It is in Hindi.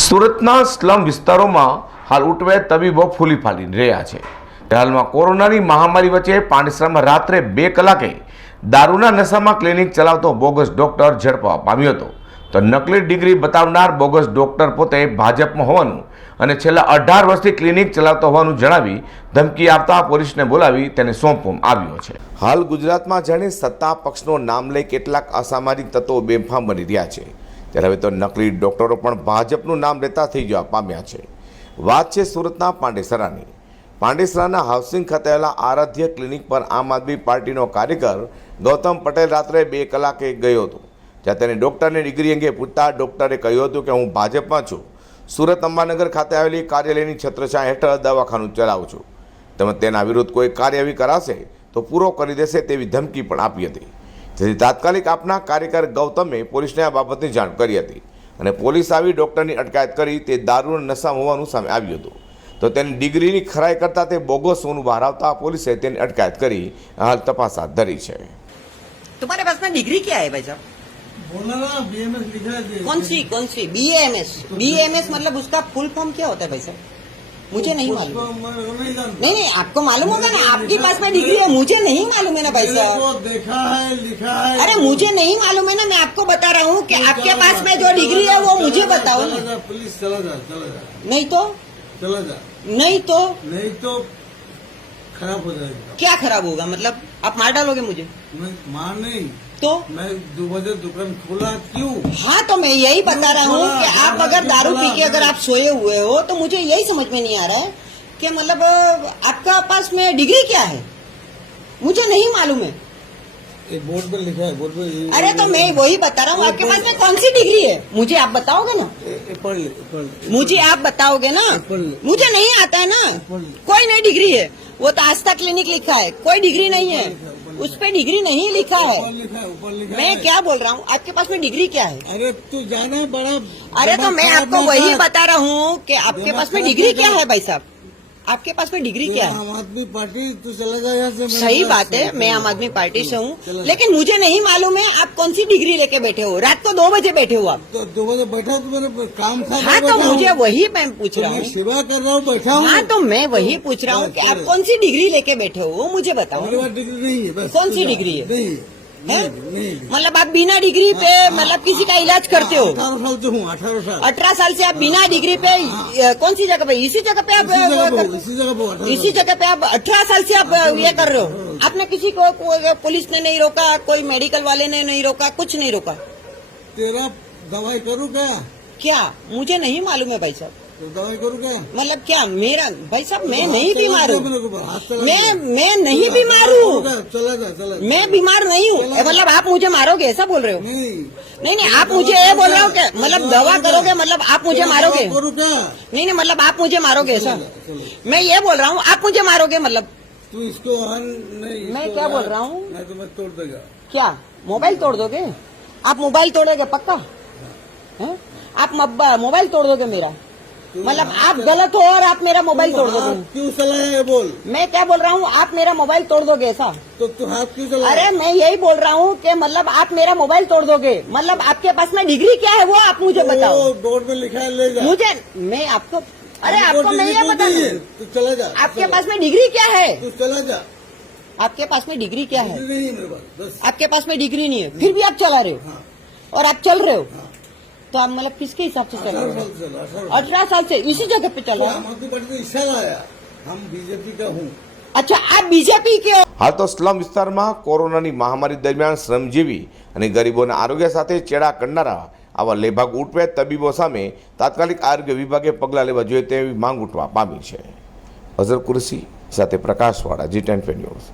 સુરતના સ્લમ વિસ્તારોમાં હાલ ઉઠવે તબીબો ફૂલી ફાલી રહ્યા છે. હાલમાં કોરોનાની મહામારી વચ્ચે પાંડેસરામાં રાત્રે બે કલાકે દારૂના નશામાં ક્લિનિક ચલાવતો બોગસ ડોક્ટર ઝડપવા પામ્યો હતો. તો નકલી ડિગ્રી બતાવનાર બોગસ ડોક્ટર પોતે ભાજપમાં હોવાનું અને છેલ્લા અઢાર વર્ષથી ક્લિનિક ચલાવતો હોવાનું જણાવી ધમકી આપતા પોલીસને બોલાવી તેને સોંપવામાં આવ્યો છે. હાલ ગુજરાતમાં જાણે સત્તા પક્ષનો નામ લઈ કેટલાક અસામાજિક તત્વો બેફામ બની રહ્યા છે. ત્યારે હવે તો નકલી ડૉક્ટરો પણ ભાજપનું નામ લેતા થઈ જવા પામ્યા છે. વાત છે સુરતના પાંડેસરાની. પાંડેસરાના હાઉસિંગ ખાતે આવેલા આરાધ્ય ક્લિનિક પર આમ આદમી પાર્ટીનો કાર્યકર ગૌતમ પટેલ રાત્રે બે કલાકે ગયો હતો. જ્યાં તેને ડૉક્ટરની ડિગ્રી અંગે પૂછતા ડૉક્ટરે કહ્યું હતું કે હું ભાજપમાં છું. સુરત અંબાનગર ખાતે આવેલી કાર્યાલયની છત્રછાયા હેઠળ દવાખાનું ચલાવું છું. તેમજ તેના વિરુદ્ધ કોઈ કાર્યવાહી કરાશે તો પૂરો કરી દેશે તેવી ધમકી પણ આપી હતી. જેથી તાત્કાલિક આપના કાર્યકર ગૌતમે પોલીસને આ બાબતની જાણ કરી હતી અને પોલીસ આવી ડૉક્ટરની અટકાયત કરી તે દારૂના નશા હોવાનું સામે આવ્યું હતું તો તેની ડિગ્રીની ખરાઈ કરતાં તે બોગસ હોવાનું બહાર આવતા પોલીસે તેની અટકાયત કરી હાલ તપાસ હાથ ધરી છે तुम्हारे पास में डिग्री क्या है भाई साहब बोला ना बीएमएस लिखा है कौन सी कौन सी B M S B M S मतलब उसका फुल फॉर्म क्या होता है भाई साहब मुझे नहीं मालूम। नहीं नहीं आपको मालूम होगा ना आपके पास में डिग्री है मुझे नहीं मालूम है ना भाई साहब। देखा है लिखा है। अरे मुझे नहीं मालूम है ना मैं आपको बता रहा हूँ कि आपके पास में जो डिग्री है वो मुझे बताओ। प्लीज़ चला जा चला जा। नहीं तो? चला जा। नहीं तो? नहीं तो खराब हो जाएगा। क्या खराब होगा? मतलब आप मार डालोगे मुझे? मैं मार नहीं। तो? मैं दो बजे दुकान खोला क्यों? हाँ तो मैं यही बता रहा हूँ कि आप अगर दारू पी के अगर आप सोए हुए हो तो मुझे यही समझ में नहीं आ रहा है कि मतलब आपका पास में डिग्री क्या है? मुझे नहीं मालूम है। ये बोर्ड पे लिखा है बोर्ड पे ये- अरे तो मैं वही बता रहा हूँ आपके पास में कौन सी डिग्री है? मुझे आप बताओगे ना। पढ़ ले मुझे आप बताओगे ना। मुझे नहीं आता है ना। कोई नहीं डिग्री है वो तो आस्था क्लिनिक लिखा है कोई डिग्री नहीं है। उस पर डिग्री नहीं लिखा है। मैं क्या बोल रहा हूँ आपके पास में डिग्री क्या है? अरे तू जाना बड़ा अरे तो मैं आपको वही बता रहा हूँ कि आपके पास में डिग्री क्या है भाई साहब? आपके पास में डिग्री क्या है? आम आदमी पार्टी तो चला जा यहाँ से सही बात है मैं आम आदमी पार्टी से हूँ लेकिन मुझे नहीं मालूम है आप कौन सी डिग्री लेके बैठे हो। रात को दो बजे बैठे हो आप। तो दो बजे बैठा तो मेरे काम था हाँ तो मुझे वही मैं पूछ रहा हूँ। सेवा कर रहा हूँ बैठा हूँ। हाँ तो मैं वही पूछ रहा हूँ की आप कौन सी डिग्री लेके बैठे हो वो मुझे बताओ। डिग्री नहीं है कौन सी डिग्री है? हैं? मतलब आप बिना डिग्री पे मतलब किसी का इलाज करते हो? अठारह साल से हूँ अठारह साल। अठारह साल से आप बिना डिग्री पे कौन सी जगह पे? इसी जगह पे आप इसी जगह पे इसी जगह पे हूँ, आप अठारह साल से आप ये कर रहे हो? आपने किसी को को- पुलिस ने नहीं रोका कोई मेडिकल वाले ने नहीं रोका कुछ नहीं रोका? तेरा दवाई करूँ क्या? क्या? मुझे नहीं मालूम है भाई साहब। तो दवाई क्या मतलब क्या मेरा भाई साहब मैं नहीं बीमार हूँ। मैं मैं नहीं बीमार हूँ। चला जा चला मैं बीमार नहीं हूँ। मतलब आप मुझे मारोगे ऐसा बोल रहे हो? नहीं। नहीं आप मुझे ये बोल रहे हो कि मतलब दवा करोगे। मतलब आप मुझे मारोगे? नहीं नहीं मतलब आप मुझे मारोगे ऐसा। मैं ये बोल रहा हूँ आप मुझे मारोगे मतलब? तू इसको हन नहीं मैं क्या बोल रहा हूँ? तो तोड़ देगा। क्या मोबाइल तोड़ दोगे? आप मोबाइल तोड़ोगे पक्का? आप मोबाइल तोड़ दोगे मेरा? मतलब आप गलत हो और आप मेरा मोबाइल तोड़ दोगे। क्यों चलाया है बोल? मैं क्या बोल रहा हूँ आप मेरा मोबाइल तोड़ दोगे ऐसा? तो तू हाथ क्यों चलाया अरे मैं यही बोल रहा हूँ कि मतलब आप मेरा मोबाइल तोड़ दोगे। मतलब आपके पास में डिग्री क्या है वो आप मुझे बताओ। बोर्ड में लिखा है ले जा। मुझे मैं आपको अरे आपको मैं ये बता है। तू चला जा आपके पास में डिग्री क्या है? तू चला जा। आपके पास में डिग्री क्या है? आपके पास में डिग्री नहीं है फिर भी आप चला रहे हो। हाँ। और आप चल रहे हो। हाँ। तो आप मतलब किसके हिसाब से चल अठारह रहे साल हो से चला, अठारह साल। अठारह साल से इसी जगह पे चल तो रहे आम हो आदमी पार्टी तो इशा लाया हम बीजेपी का हूँ अच्छा आप बीजेपी के हो હાલ તો સ્લમ વિસ્તારમાં કોરોનાની મહામારી દરમિયાન શ્રમજીવી અને ગરીબોના આરોગ્ય સાથે ચેડા કરનારા આવા લેભાગ ઉઠવે તબીબો સામે તાત્કાલિક આરોગ્ય વિભાગે પગલાં લેવા જોઈએ તેવી માંગ ઉઠવા પામી છે અઝર કુરસી સાથે પ્રકાશવાળા જી ટેન ન્યૂઝ